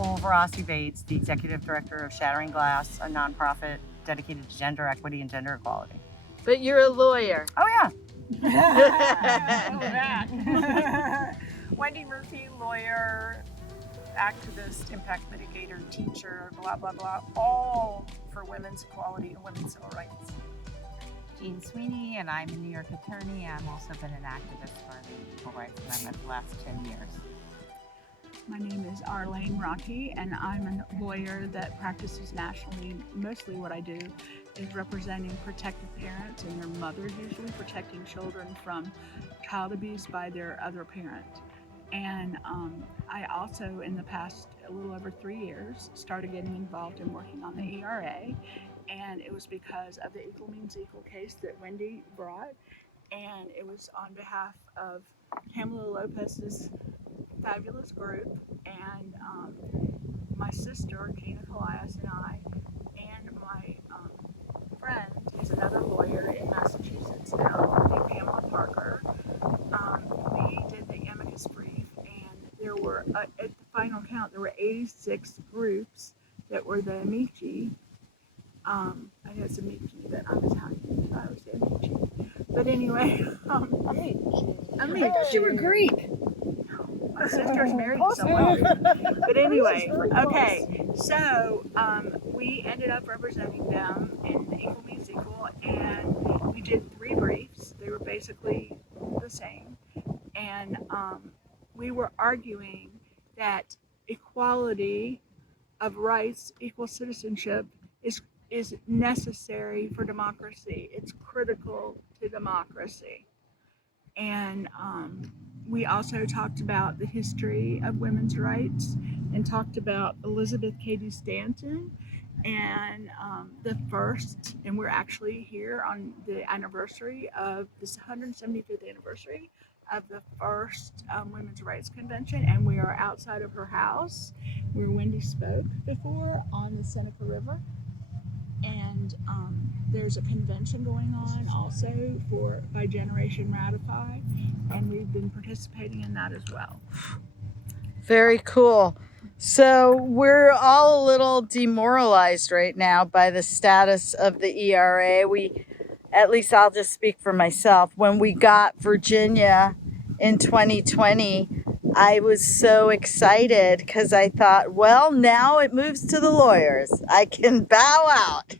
Nicole Vorrasi Bates, the Executive Director of Shattering Glass, a nonprofit dedicated to gender equity and gender equality. But you're a lawyer. Oh yeah. That. Wendy Murphy, lawyer, activist, impact mitigator, teacher, blah, blah, blah, all for women's equality and women's civil rights. Sweeney, and I'm a New York attorney. I've also been an activist for the Equal Rights Amendment the last 10 years. My name is Arlaine Rockey, and I'm a lawyer that practices nationally. Mostly what I do is representing protective parents and their mothers, usually protecting children from child abuse by their other parent. And I also, in the past a little over 3 years, started getting involved in working on the ERA. And it was because of the Equal Means Equal case that Wendy brought. And it was on behalf of Pamela Lopez's fabulous group, and my sister, Gina Colias, and I, and my friend, who's another lawyer in Massachusetts now, named Pamela Parker. We did the amicus brief, and there were, at the final count, there were 86 groups that were the amici. I know it's amici, but I'm Italian, so I would say amici. But anyway, amici. You were Greek. My sister's married to someone. But anyway, okay, so we ended up representing them in Equal Means Equal, and we did 3 briefs. They were basically the same. And we were arguing that equality of rights, equal citizenship, is necessary for democracy. It's critical to democracy. And we also talked about the history of women's rights and talked about Elizabeth Cady Stanton and the first, and we're actually here on the anniversary of this 175th anniversary of the first Women's Rights Convention, and we are outside of her house where Wendy spoke before on the Seneca River. And there's a convention going on also by Generation Ratify, and we've been participating in that as well. Very cool. So we're all a little demoralized right now by the status of the ERA. At least I'll just speak for myself. When we got Virginia in 2020, I was so excited because I thought, well, now it moves to the lawyers. I can bow out.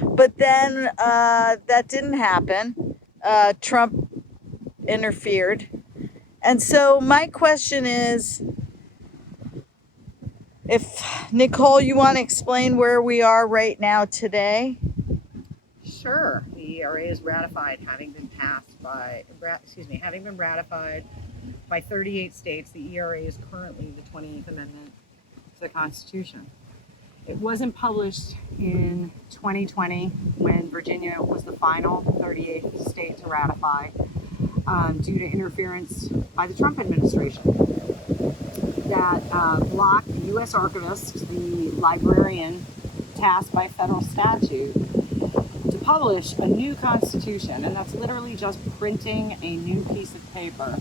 But then that didn't happen. Trump interfered. And so my question is, if Nicole, you want to explain where we are right now today? Sure. The ERA is ratified, having been ratified by 38 states. The ERA is currently the 28th Amendment to the Constitution. It wasn't published in 2020 when Virginia was the final 38th state to ratify due to interference by the Trump administration that blocked the U.S. archivist, the librarian tasked by federal statute, to publish a new constitution. And that's literally just printing a new piece of paper.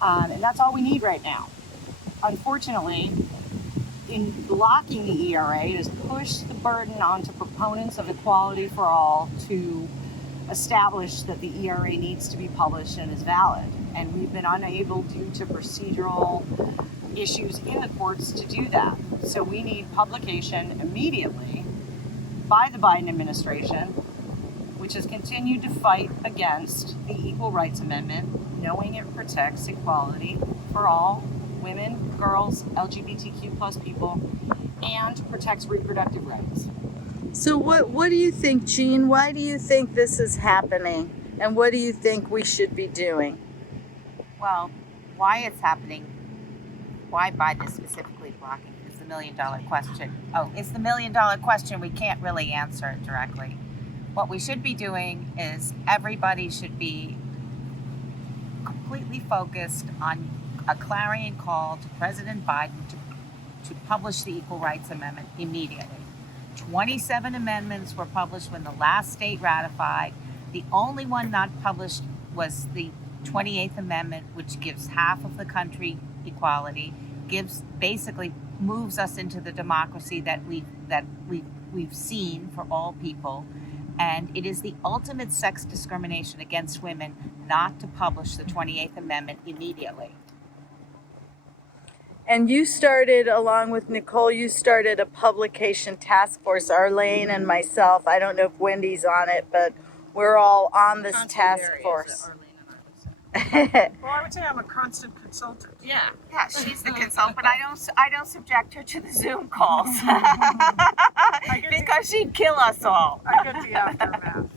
And that's all we need right now. Unfortunately, in blocking the ERA, it has pushed the burden onto proponents of equality for all to establish that the ERA needs to be published and is valid. And we've been unable, due to procedural issues in the courts, to do that. So we need publication immediately by the Biden administration, which has continued to fight against the Equal Rights Amendment, knowing it protects equality for all women, girls, LGBTQ plus people, and protects reproductive rights. So what do you think, Jean? Why do you think this is happening? And what do you think we should be doing? Well, why it's happening, why Biden is specifically blocking, is the $1 million question. Oh, it's the $1 million question. We can't really answer it directly. What we should be doing is everybody should be completely focused on a clarion call to President Biden to publish the Equal Rights Amendment immediately. 27 amendments were published when the last state ratified. The only one not published was the 28th Amendment, which gives half of the country equality, gives basically moves us into the democracy that we've seen for all people. And it is the ultimate sex discrimination against women not to publish the 28th Amendment immediately. And you started, along with Nicole, you started a publication task force, Arlaine and myself. I don't know if Wendy's on it, but we're all on this task force. Well, I would say I'm a constant consultant. Yeah, she's the consultant, but I don't subject her to the Zoom calls because she'd kill us all. I get the aftermath.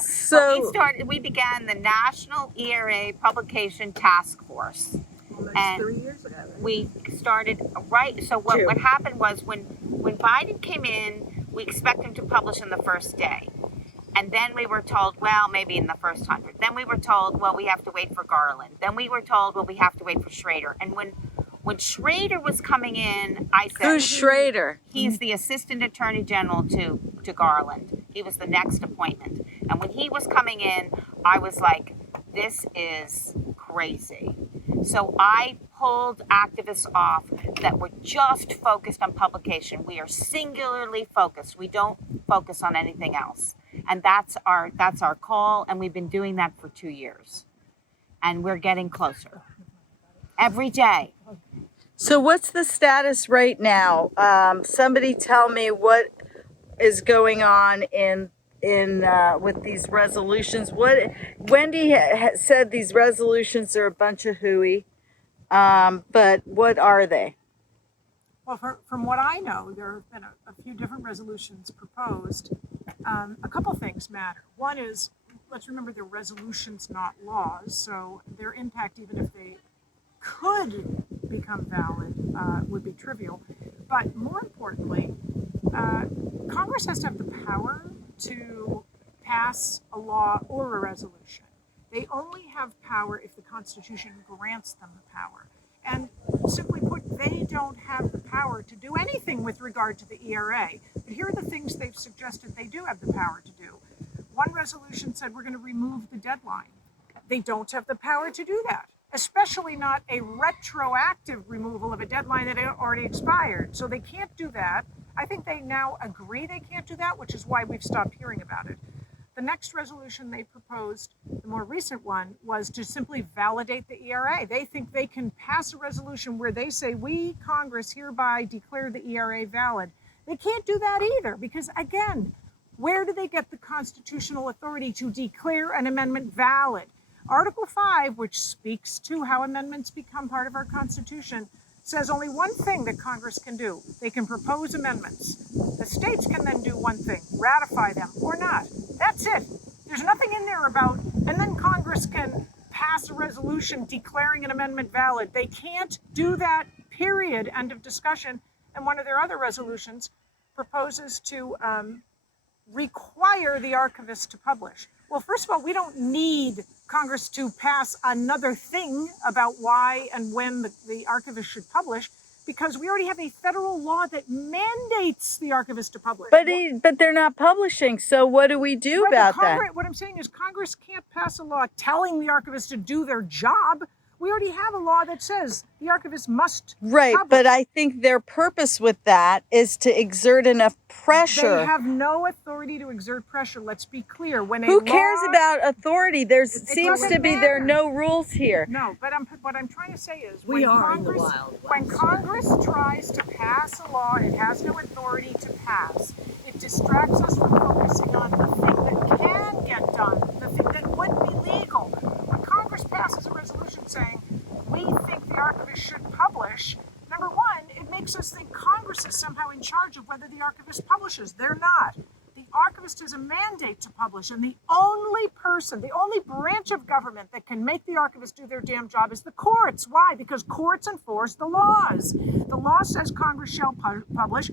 So We began the National ERA Publication Task Force. Well, that's And 3 years ago. Right? We started so what happened was when Biden came in, we expect him to publish on the first day. And then we were told, well, maybe in the first 100. Then we were told, well, we have to wait for Garland. Then we were told, well, we have to wait for Schrader. And when Schrader was coming in, I said, who's Schrader? He's the Assistant Attorney General to Garland. He was the next appointment. And when he was coming in, I was like, this is crazy. So I pulled activists off that were just focused on publication. We are singularly focused. We don't focus on anything else. And that's our call, and we've been doing that for 2 years. And we're getting closer. Every day. So what's the status right now? Somebody tell me what is going on in with these resolutions. What Wendy said, these resolutions are a bunch of hooey, but what are they? Well, from what I know, there have been a few different resolutions proposed. A couple things matter. One is, let's remember they're resolutions, not laws, so their impact, even if they could become valid, would be trivial. But more importantly, Congress has to have the power to pass a law or a resolution. They only have power if the Constitution grants them the power. And simply put, they don't have the power to do anything with regard to the ERA. But here are the things they've suggested they do have the power to do. One resolution said we're going to remove the deadline. They don't have the power to do that, especially not a retroactive removal of a deadline that already expired. So they can't do that. I think they now agree they can't do that, which is why we've stopped hearing about it. The next resolution they proposed, the more recent one, was to simply validate the ERA. They think they can pass a resolution where they say, we, Congress, hereby declare the ERA valid. They can't do that either because, again, where do they get the constitutional authority to declare an amendment valid? Article 5, which speaks to how amendments become part of our Constitution, says only one thing that Congress can do. They can propose amendments. The states can then do one thing, ratify them or not. That's it. There's nothing in there about, and then Congress can pass a resolution declaring an amendment valid. They can't do that, period, end of discussion. And one of their other resolutions proposes to require the archivist to publish. Well, first of all, we don't need Congress to pass another thing about why and when the archivist should publish, because we already have a federal law that mandates the archivist to publish. But they're not publishing, so what do we do about that? What I'm saying is Congress can't pass a law telling the archivist to do their job. We already have a law that says the archivist must Right, publish. but I think their purpose with that is to exert enough pressure. They have no authority to exert pressure. Let's be clear. When Who cares about authority? There seems to be there are no rules here. No, but what I'm trying to say is We are in the Wild West. when Congress tries to pass a law it has no authority to pass, it distracts us from focusing on the thing that can get done, the thing that would be legal. When Congress passes a resolution saying, we think the archivist should publish, number one, it makes us think Congress is somehow in charge of whether the archivist publishes. They're not. The archivist has a mandate to publish, and the only person, the only branch of government that can make the archivist do their damn job is the courts. Why? Because courts enforce the laws. The law says Congress shall publish.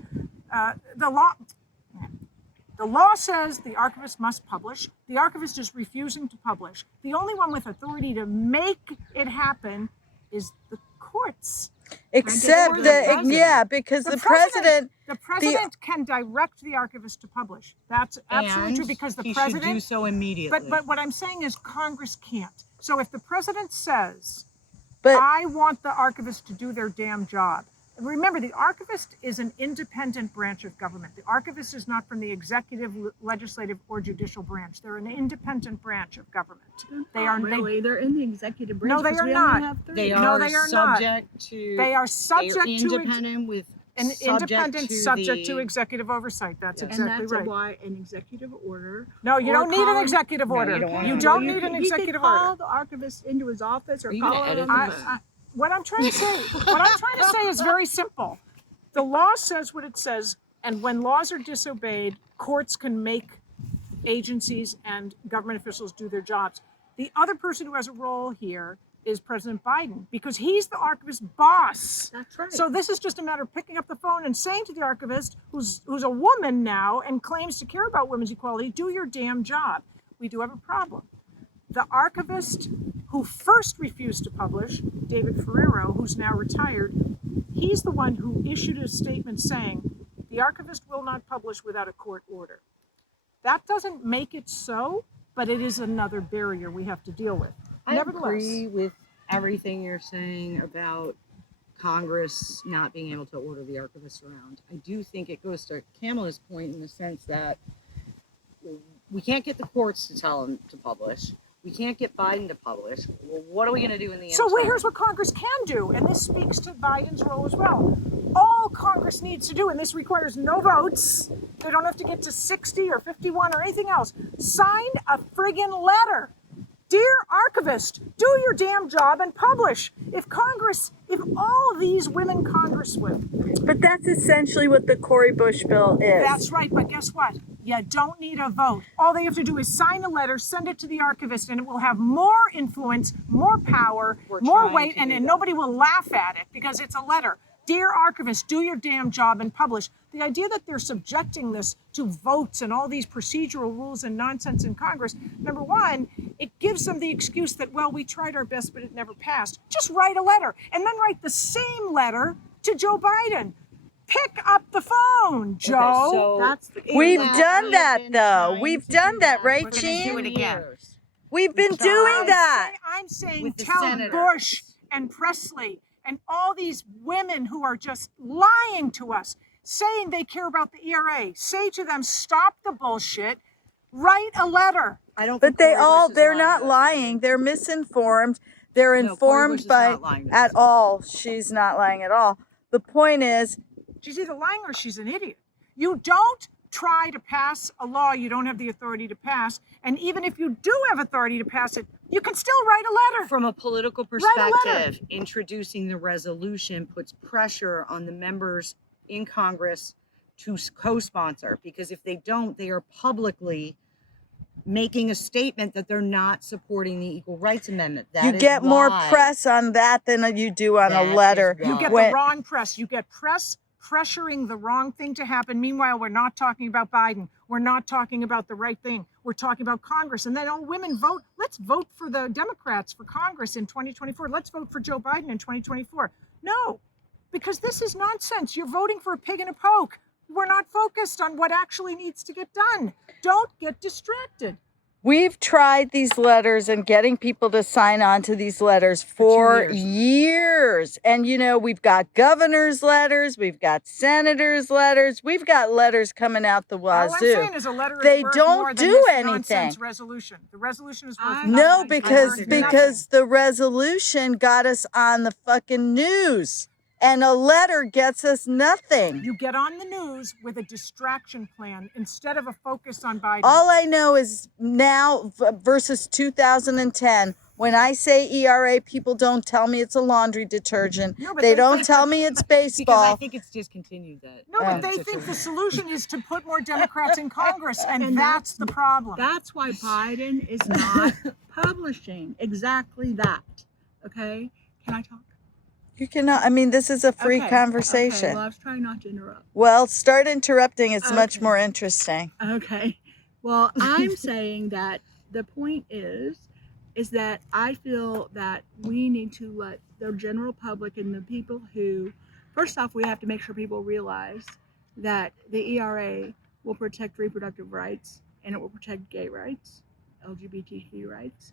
The law says the archivist must publish. The archivist is refusing to publish. The only one with authority to make it happen is the courts. Except that, because the president can direct the archivist to publish. That's absolutely true because the president should do so immediately. But what I'm saying is Congress can't. So if the president says, I want the archivist to do their damn job, remember, the archivist is an independent branch of government. The archivist is not from the executive, legislative, or judicial branch. They're an independent branch of government. They are really. They're in the executive branch. No, they because are we only not. have three. They No, are they are not. subject to. They are They subject are to independent with. an independent subject to the- executive oversight. That's Yes. And exactly that's right. why an executive order. No, you or don't need an calling- executive No, you order. don't want You one. don't You need an He could executive call order. the archivist into his office or Are you call gonna her edit on the this? phone. What I'm trying to say is very simple. The law says what it says, and when laws are disobeyed, courts can make agencies and government officials do their jobs. The other person who has a role here is President Biden, because he's the archivist boss. That's right. So this is just a matter of picking up the phone and saying to the archivist, who's a woman now and claims to care about women's equality, do your damn job. We do have a problem. The archivist who first refused to publish, David Ferrero, who's now retired, he's the one who issued a statement saying, the archivist will not publish without a court order. That doesn't make it so, but it is another barrier we have to deal with. I Nevertheless, agree with everything you're saying about Congress not being able to order the archivist around. I do think it goes to Kamala's point in the sense that we can't get the courts to tell them to publish. We can't get Biden to publish. Well, what are we going to do in the So interim? here's what Congress can do, and this speaks to Biden's role as well. All Congress needs to do, and this requires no votes, they don't have to get to 60 or 51 or anything else, sign a friggin' letter. Dear archivist, do your damn job and publish. If all these women congresswomen, But that's essentially what the Cory Bush bill is. that's right, but guess what? You don't need a vote. All they have to do is sign a letter, send it to the archivist, and it will have more influence, more power, We're more trying weight, to and do then that. nobody will laugh at it because it's a letter. Dear archivist, do your damn job and publish. The idea that they're subjecting this to votes and all these procedural rules and nonsense in Congress, number one, it gives them the excuse that, well, we tried our best, but it never passed. Just write a letter and then write the same letter to Joe Biden. Pick up the phone, Joe. so That's the We've that done we that, have been though. trying We've to done do that, right, We're gonna Gene? do it again. We've been doing that. I'm saying With the tell senators. Bush and Presley and all these women who are just lying to us, saying they care about the ERA. Say to them, stop the bullshit. Write a letter. I don't. But think Cory Bush is they're lying not to us, lying. They're misinformed. They're No, Cory informed Bush is by not lying to at us. all. She's not lying at all. The point is, She's either lying or she's an idiot. You don't try to pass a law you don't have the authority to pass. And even if you do have authority to pass it, you can still write a letter. From a political Write a letter. perspective, introducing the resolution puts pressure on the members in Congress to co-sponsor, because if they don't, they are publicly making a statement that they're not supporting the Equal Rights Amendment. That you is get more why- press on that than you do on That a is letter. why. You get When- the wrong press. You get press pressuring the wrong thing to happen. Meanwhile, we're not talking about Biden. We're not talking about the right thing. We're talking about Congress. And then, oh, women vote. Let's vote for the Democrats for Congress in 2024. Let's vote for Joe Biden in 2024. No, because this is nonsense. You're voting for a pig in a poke. We're not focused on what actually needs to get done. Don't get distracted. We've tried these letters and getting people to sign on to these letters for 2 years. And, we've got governor's letters, we've got senators' letters, we've got letters coming out the All I'm wazoo. saying is a letter is They worth don't more than do this anything. nonsense resolution. The resolution is worth I- nothing. No, It's because worth because the resolution got us on the fucking news, and a letter gets us nothing. You get on the news with a distraction plan instead of a focus on Biden. All I know is now versus 2010. When I say ERA, people don't tell me it's a laundry detergent. No, but They they don't think- tell me it's Because I baseball. think it's discontinued that. No, but they think the solution is to put more Democrats in Congress, and And that's the problem. That's why Biden is not publishing exactly that. Okay? Can I talk? You cannot. I mean, this is a free Okay, conversation. Okay, well, I was trying not to interrupt. Well, start interrupting. It's much Okay. more interesting. Okay. Well, I'm saying that the point is that I feel that we need to let the general public and the people who, first off, we have to make sure people realize that the ERA will protect reproductive rights and it will protect gay rights, LGBTQ rights.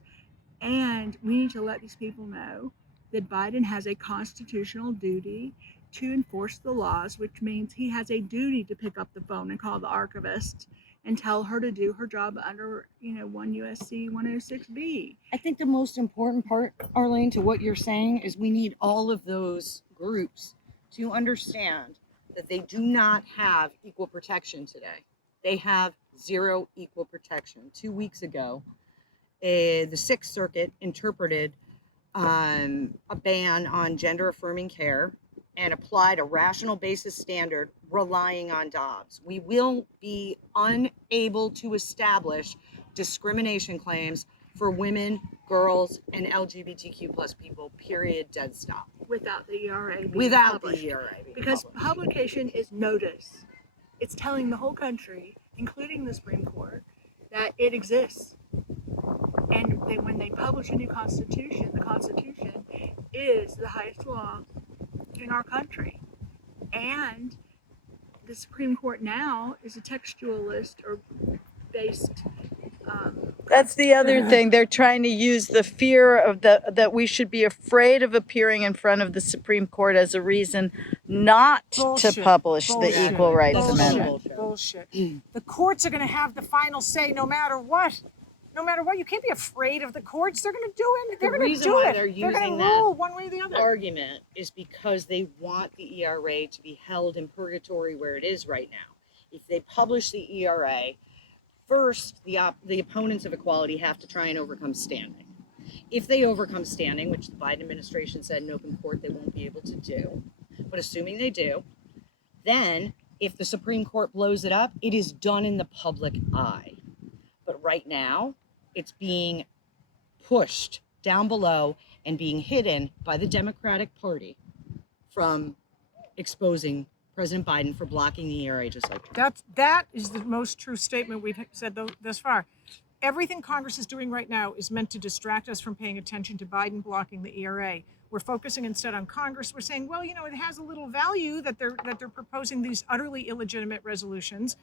And we need to let these people know that Biden has a constitutional duty to enforce the laws, which means he has a duty to pick up the phone and call the archivist and tell her to do her job under, 1 USC 106B. I think the most important part, Arlaine, to what you're saying is we need all of those groups to understand that they do not have equal protection today. They have zero equal protection. 2 weeks ago, the Sixth Circuit interpreted a ban on gender affirming care and applied a rational basis standard relying on Dobbs. We will be unable to establish discrimination claims for women, girls, and LGBTQ plus people, period, dead stop. Without the ERA being Without published. the ERA being Because published. publication is notice. It's telling the whole country, including the Supreme Court, that it exists. And when they publish a new constitution, the Constitution is the highest law in our country. And the Supreme Court now is a textualist or based. That's the other thing. They're trying to use the fear of that we should be afraid of appearing in front of the Supreme Court as a reason not to Bullshit. publish Bullshit. the Equal Rights Bullshit. Amendment. Bullshit. The courts are going to have the final say no matter what. No matter what, you can't be afraid of the courts. They're going to do it. They're The going to reason do why it. they're going using to that rule one way or the other. argument is because they want the ERA to be held in purgatory where it is right now. If they publish the ERA, first the opponents of equality have to try and overcome standing. If they overcome standing, which the Biden administration said in open court they won't be able to do, but assuming they do, then if the Supreme Court blows it up, it is done in the public eye. But right now, it's being pushed down below and being hidden by the Democratic Party from exposing President Biden for blocking the ERA just like That is the most true statement we've said thus far. Everything Congress is doing right now is meant to distract us from paying attention to Biden blocking the ERA. We're focusing instead on Congress. We're saying, well, it has a little value that they're proposing these utterly illegitimate resolutions.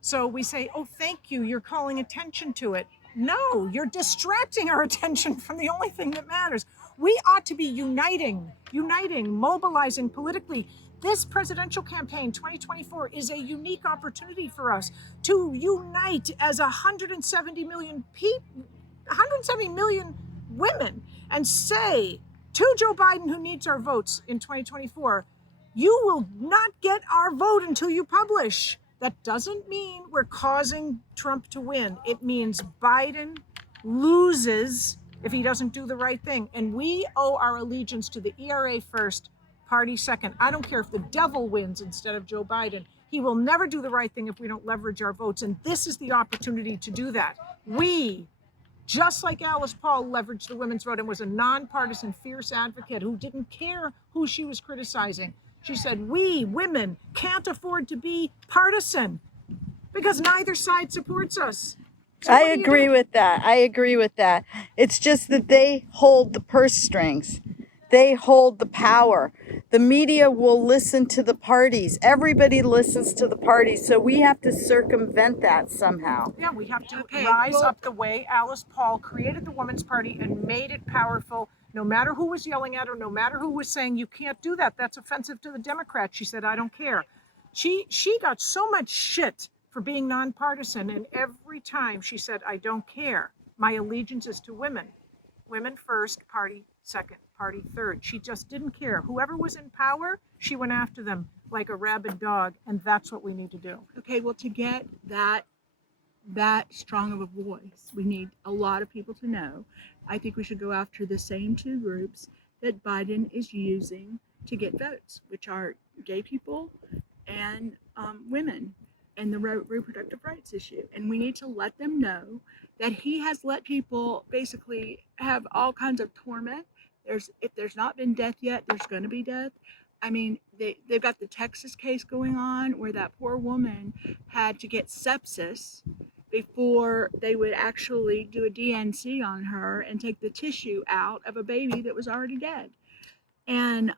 So we say, oh, thank you. You're calling attention to it. No, you're distracting our attention from the only thing that matters. We ought to be uniting, mobilizing politically. This presidential campaign, 2024, is a unique opportunity for us to unite as 170 million women and say to Joe Biden, who needs our votes in 2024, you will not get our vote until you publish. That doesn't mean we're causing Trump to win. It means Biden loses if he doesn't do the right thing. And we owe our allegiance to the ERA first, party second. I don't care if the devil wins instead of Joe Biden. He will never do the right thing if we don't leverage our votes. And this is the opportunity to do that. We, just like Alice Paul leveraged the women's vote and was a nonpartisan, fierce advocate who didn't care who she was criticizing. She said, we, women, can't afford to be partisan because neither side supports us. So I agree with that. I agree with that. It's just that they hold the purse strings. They hold the power. The media will listen to the parties. Everybody listens to the parties. So we have to circumvent that somehow. Yeah, we have to rise up the way Alice Paul created the Women's Party and made it powerful. No matter who was yelling at her, no matter who was saying, you can't do that. That's offensive to the Democrats. She said, I don't care. She got so much shit for being nonpartisan. And every time she said, I don't care. My allegiance is to women. Women first, party second, party third. She just didn't care. Whoever was in power, she went after them like a rabid dog. And that's what we need to do. Okay, well, to get that strong of a voice, we need a lot of people to know. I think we should go after the same two groups that Biden is using to get votes, which are gay people and women, and the reproductive rights issue. And we need to let them know that he has let people basically have all kinds of torment. If there's not been death yet, there's going to be death. I mean, they've got the Texas case going on where that poor woman had to get sepsis before they would actually do a DNC on her and take the tissue out of a baby that was already dead. And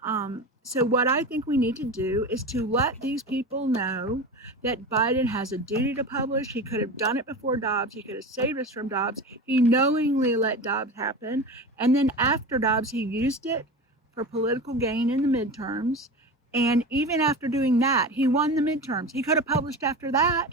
so what I think we need to do is to let these people know that Biden has a duty to publish. He could have done it before Dobbs. He could have saved us from Dobbs. He knowingly let Dobbs happen. And then after Dobbs, he used it for political gain in the midterms. And even after doing that, he won the midterms. He could have published after that,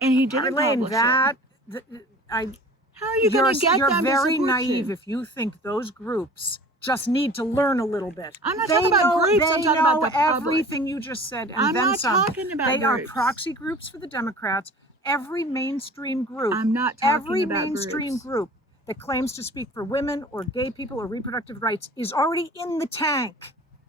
and he didn't Arlaine, publish that it. How are you going to get you're them very to support naive you? if you think those groups just need to learn a little bit. I'm not talking about groups. I'm talking about the public. Everything you just said, and I'm then not some. talking about They groups. are proxy groups for the Democrats. Every mainstream group, I'm not talking every about mainstream groups. group that claims to speak for women or gay people or reproductive rights is already in the tank,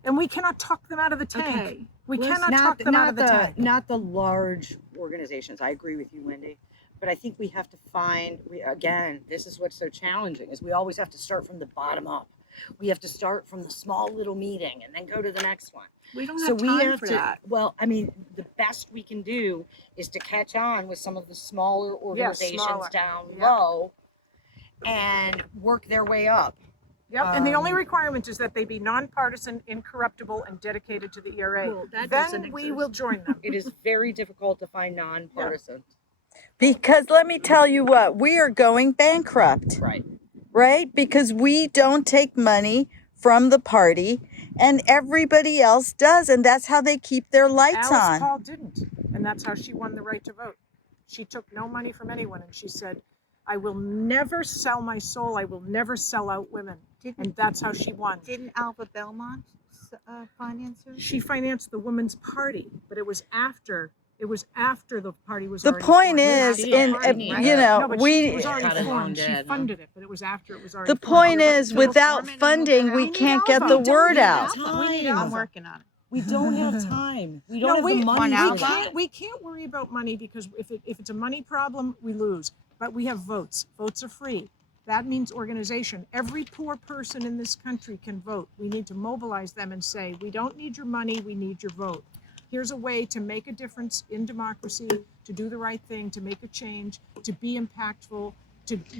and we cannot talk them out of the tank. Okay. We Well, cannot talk them out of the tank. Not the large organizations. I agree with you, Wendy. But I think we have to find, again, this is what's so challenging, is we always have to start from the bottom up. We have to start from the small little meeting and then go to the next one. We don't have time for that. Well, I mean, the best we can do is to catch on with some of the smaller organizations smaller. down Yep. low and work their way up. Yep, and the only requirement is that they be nonpartisan, incorruptible, and dedicated to the ERA. Well, that doesn't Then we exist. will join them. It is very difficult to find nonpartisan. Because let me tell you what, we are going bankrupt, Right. right? Because we don't take money from the party and everybody else does. And that's how they keep their lights Alice on. Paul didn't, and that's how she won the right to vote. She took no money from anyone, and she said, I will never sell my soul. I will never sell out women. And that's how she won. Didn't Alva Belmont finance her? She financed the Women's Party, but it was after the party was The already point formed. is, She in, didn't, right? you know, No, but we, it was already Got it formed. on She dead, huh? funded it, but it was after it was already the formed. point But is, without funding, we can't get the word out. I'm working on it. We don't have time. We don't have we, the money. on for Alva? that. we can't worry about money because if it's a money problem, we lose. But we have votes. Votes are free. That means organization. Every poor person in this country can vote. We need to mobilize them and say, we don't need your money, we need your vote. Here's a way to make a difference in democracy, to do the right thing, to make a change, to be impactful,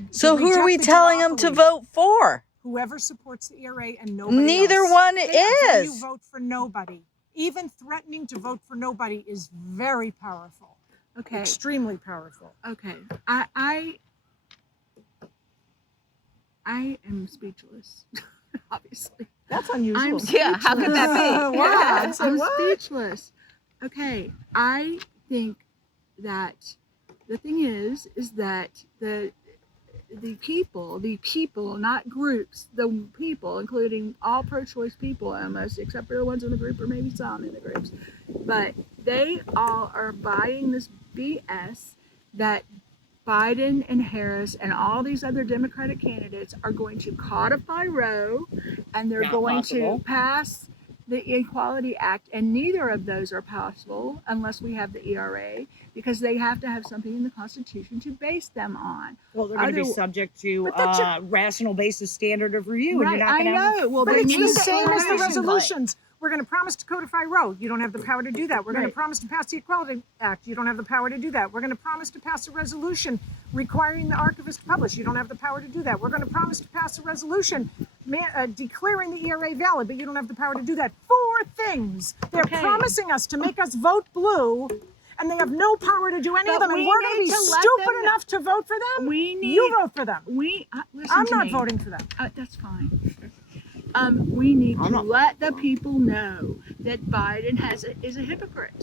So who are we reject the telling them to duopoly. vote for? Whoever supports the ERA and nobody Neither else. one They have is. You vote for nobody. Even threatening to vote for nobody is very powerful. Okay. Extremely powerful. Okay. I am speechless. Obviously. That's unusual. I'm Yeah, how could that be? Wow. Yeah, So I'm what? speechless. Okay, I think that the thing is that the people, not groups, the people, including all pro-choice people almost, except for the ones in the group or maybe some in the groups, but they all are buying this BS that Biden and Harris and all these other Democratic candidates are going to codify Roe and they're Not going possible. to pass the Equality Act, and neither of those are possible unless we have the ERA, because they have to have something in the Constitution to base them on. Well, they're going to be Other- subject to But that's rational basis standard of review. and Right, you're not I gonna have know. Well, But they it's need the to same as the organize. resolutions. We're going to promise to codify Roe. You don't have the power to do that. We're going to Right. promise to pass the Equality Act. You don't have the power to do that. We're going to promise to pass a resolution requiring the archivist to publish. You don't have the power to do that. We're going to promise to pass a resolution declaring the ERA valid, but you don't have the power to do that. 4 things. They're Okay. promising us to make us vote blue, and they have no power to do any of But them. And we we're going to need be to let stupid them- enough to vote for them. We need. You vote for them. Listen I'm to not me. voting for them. That's fine. We need I'm to not- let the people know that Biden is a hypocrite.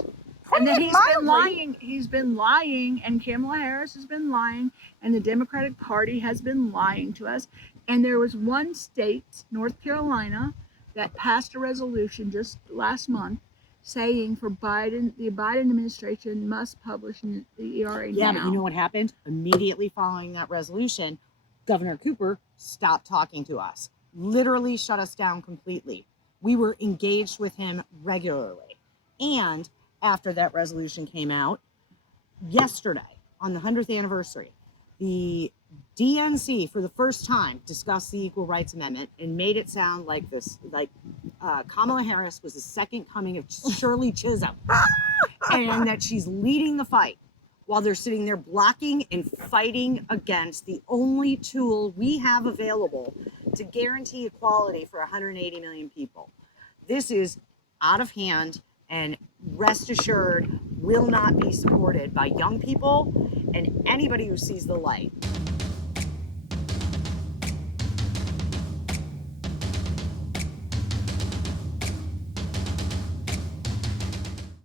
And that Putting it he's been mildly. lying. He's been lying, and Kamala Harris has been lying, and the Democratic Party has been lying to us. And there was one state, North Carolina, that passed a resolution just last month saying for Biden, the Biden administration must publish the ERA Yeah, now. but you know what happened? Immediately following that resolution, Governor Cooper stopped talking to us, literally shut us down completely. We were engaged with him regularly. And after that resolution came out, yesterday, on the 100th anniversary, the DNC, for the first time, discussed the Equal Rights Amendment and made it sound like this, like Kamala Harris was the second coming of Shirley Chisholm, and that she's leading the fight while they're sitting there blocking and fighting against the only tool we have available to guarantee equality for 180 million people. This is out of hand, and rest assured will not be supported by young people and anybody who sees the light.